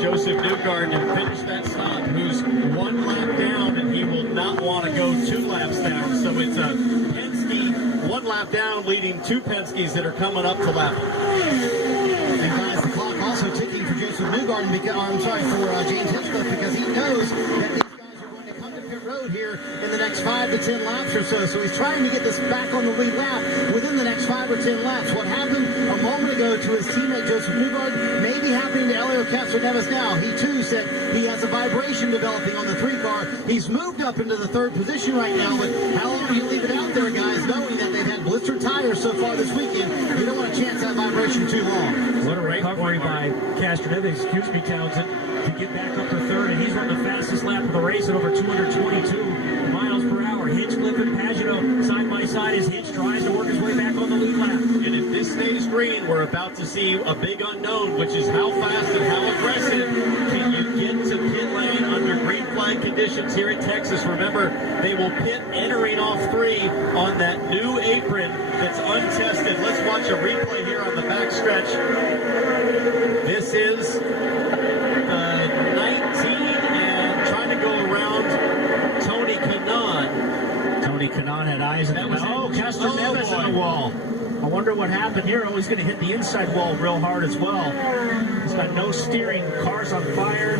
Joseph Newgarden to finish that stop, who's 1 lap down, and he will not want to go 2 laps down. So it's a Penske 1 lap down, leading 2 Penskes that are coming up to lap. And guys, the clock also ticking for Joseph Newgarden, because, for James Hinchcliffe, because he knows that these guys are going to come to pit road here in the next 5 to 10 laps or so. So he's trying to get this back on the lead lap within the next 5 or 10 laps. What happened a moment ago to his teammate Joseph Newgarden may be happening to Helio Castroneves now. He too said he has a vibration developing on the 3 car. He's moved up into the 3rd position right now, but how long do you leave it out there, guys, knowing that they've had blistered tires so far this weekend? You don't want to chance that vibration too long. What a recovery by Castroneves, excuse me, Townsend, to get back up to 3rd, and he's run the fastest lap of the race at over 222 miles per hour. Hinchcliffe and Pagano side by side as Hinch tries to work his way back on the lead lap. And if this stays green, we're about to see a big unknown, which is how fast and how aggressive can you get to pit lane under green flag conditions here in Texas. Remember, they will pit entering off 3 on that new apron that's untested. Let's watch a replay here on the backstretch. This is 19 and trying to go around Tony Kanaan. Tony Kanaan had eyes in the wall. Oh, Castroneves in the wall. I wonder what happened here. Oh, he's going to hit the inside wall real hard as well. He's got no steering. Car's on fire.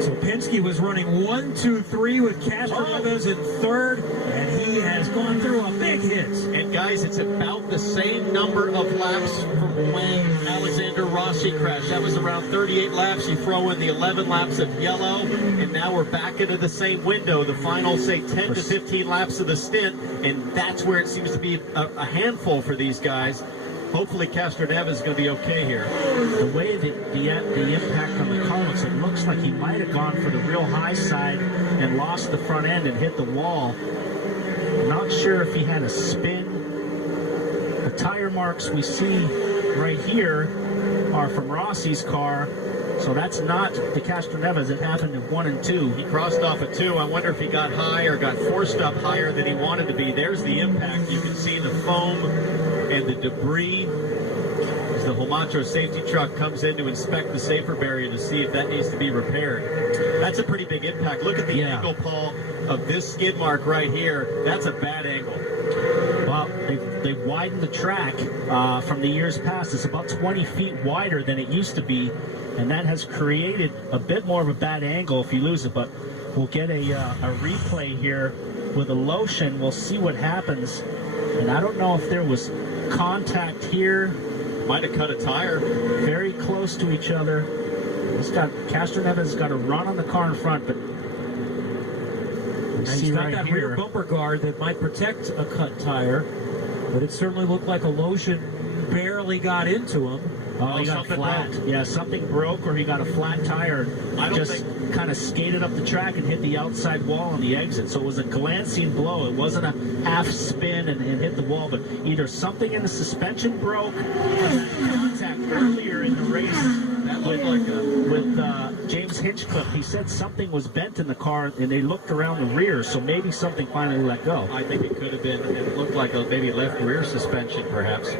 So Penske was running 1, 2, 3 with Castroneves in 3rd, and he has gone through a big hit. And guys, it's about the same number of laps from when Alexander Rossi crashed. That was around 38 laps. You throw in the 11 laps of yellow, and now we're back into the same window. The final, say, 10 to 15 laps of the stint, and that's where it seems to be a handful for these guys. Hopefully Castroneves is going to be okay here. The way that the impact on the car looks, it looks like he might have gone for the real high side and lost the front end and hit the wall. Not sure if he had a spin. The tire marks we see right here are from Rossi's car, so that's not the Castroneves. It happened in 1 and 2. He crossed off at 2. I wonder if he got high or got forced up higher than he wanted to be. There's the impact. You can see the foam and the debris as the Homatro safety truck comes in to inspect the safer barrier to see if that needs to be repaired. That's a pretty big impact. Look at the angle, Paul, of this skid mark right here. That's a bad angle. Well, they've widened the track from the years past. It's about 20 feet wider than it used to be, and that has created a bit more of a bad angle if you lose it. But we'll get a replay here with a lotion. We'll see what happens. And I don't know if there was contact here. Might have cut a tire. Very close to each other. Castroneves got a run on the car in front, but he's got that rear bumper guard that might protect a cut tire, but it certainly looked like a lotion barely got into him. Oh, he got flat. Broke. Yeah, something broke, or he got a flat tire. Just kind of skated up the track and hit the outside wall on the exit. So it was a glancing blow. It wasn't a half spin and hit the wall, but either something in the suspension broke, or that contact earlier in the race that looked like with James Hinchcliffe. He said something was bent in the car, and they looked around the rear, so maybe something finally let go. I think it could have been. It looked like a maybe left rear suspension, perhaps.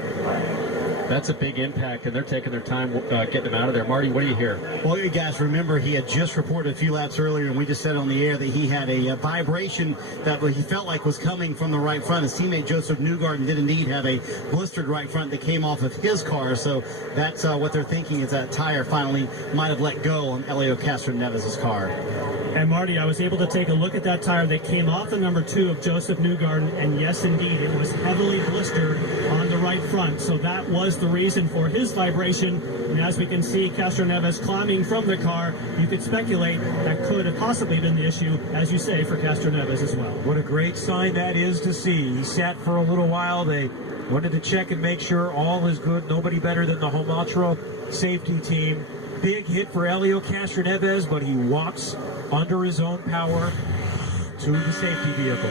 That's a big impact, and they're taking their time getting him out of there. Marty, what do you hear? Well, you guys remember he had just reported a few laps earlier, and we just said on the air that he had a vibration that he felt like was coming from the right front. His teammate Joseph Newgarden did indeed have a blistered right front that came off of his car, so that's what they're thinking is that tire finally might have let go on Helio Castroneves' car. And Marty, I was able to take a look at that tire that came off the number 2 of Joseph Newgarden, and yes, indeed, it was heavily blistered on the right front. So that was the reason for his vibration. And as we can see, Castroneves climbing from the car, you could speculate that could have possibly been the issue, as you say, for Castroneves as well. What a great sign that is to see. He sat for a little while. They wanted to check and make sure all is good. Nobody better than the Homatro safety team. Big hit for Helio Castroneves, but he walks under his own power to the safety vehicle.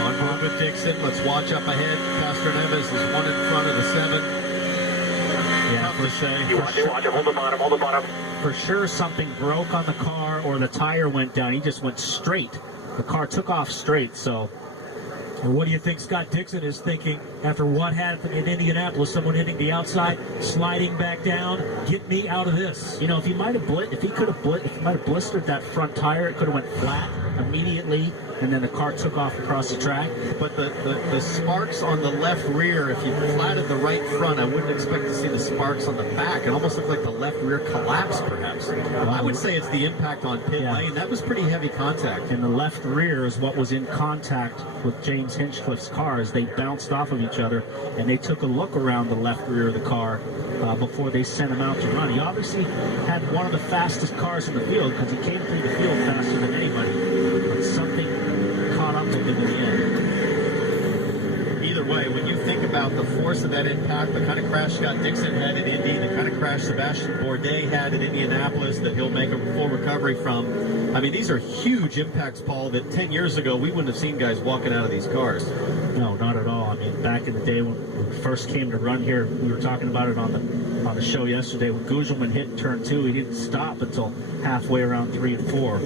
On board with Dixon. Let's watch up ahead. Castroneves is 1 in front of the 7. Yeah, for say. You watch it. Hold the bottom. Hold the bottom. For sure something broke on the car or the tire went down. He just went straight. The car took off straight, so. And what do you think Scott Dixon is thinking after what happened in Indianapolis, someone hitting the outside, sliding back down. Get me out of this. You know, if he might have blistered that front tire, it could have went flat immediately, and then the car took off across the track. But the sparks on the left rear, if you flatted the right front, I wouldn't expect to see the sparks on the back. It almost looked like the left rear collapsed, perhaps. I would say it's the impact on pit lane. That was pretty heavy contact. And the left rear is what was in contact with James Hinchcliffe's car as they bounced off of each other, and they took a look around the left rear of the car before they sent him out to run. He obviously had one of the fastest cars in the field because he came through the field faster than anybody, but something caught up with him in the end. Either way, when you think about the force of that impact, the kind of crash Scott Dixon had at Indy, the kind of crash Sebastian Bourdais had at Indianapolis that he'll make a full recovery from, I mean, these are huge impacts, Paul, that 10 years ago we wouldn't have seen guys walking out of these cars. No, not at all. I mean, back in the day when we first came to run here, we were talking about it on the show yesterday. When Gugelman hit turn 2, he didn't stop until halfway around 3 and 4.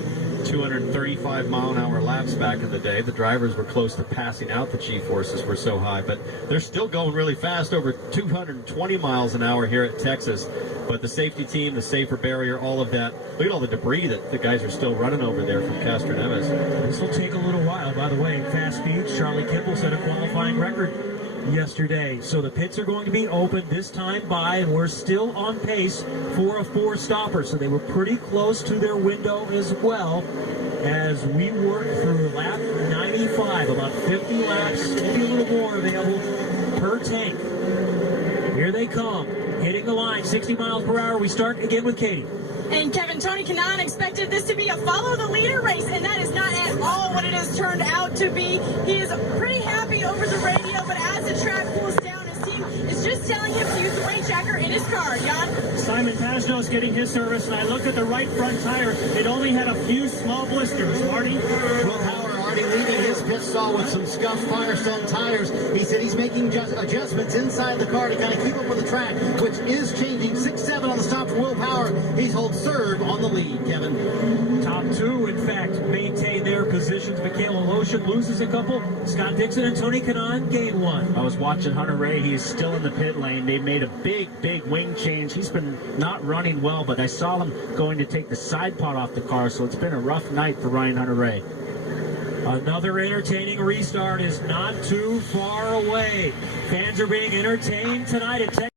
235 mile an hour laps back in the day. The drivers were close to passing out. The G-forces were so high, but they're still going really fast, over 220 miles an hour here at Texas. But the safety team, the safer barrier, all of that. Look at all the debris that the guys are still running over there from Castro Neves. This will take a little while. By the way, fast speeds, Charlie Kimball set a qualifying record yesterday. So the pits are going to be open this time by, and we're still on pace for a 4-stopper. So they were pretty close to their window as well as we work through lap 95, about 50 laps, maybe a little more available per tank. Here they come, hitting the line, 60 miles per hour. We start again with Katie. And Kevin, Tony Kanaan expected this to be a follow the leader race, and that is not at all what it has turned out to be. He is pretty happy over the radio, but as the track cools down, his team is just telling him to use the weight jacker in his car. Jan? Simon Pagno's getting his service, and I looked at the right front tire. It only had a few small blisters. Marty? Will Power already leading his pit stall with some scuffed Firestone tires. He said he's making adjustments inside the car to kind of keep up with the track, which is changing. 6-7 on the stop for Will Power. He's holds third on the lead, Kevin. Top 2, in fact, maintain their positions. Michaela Lotion loses a couple. Scott Dixon and Tony Kanaan gain 1. I was watching Hunter Ray. He's still in the pit lane. They made a big wing change. He's been not running well, but I saw him going to take the side pod off the car, so it's been a rough night for Ryan Hunter-Ray. Another entertaining restart is not too far away. Fans are being entertained tonight at Texas.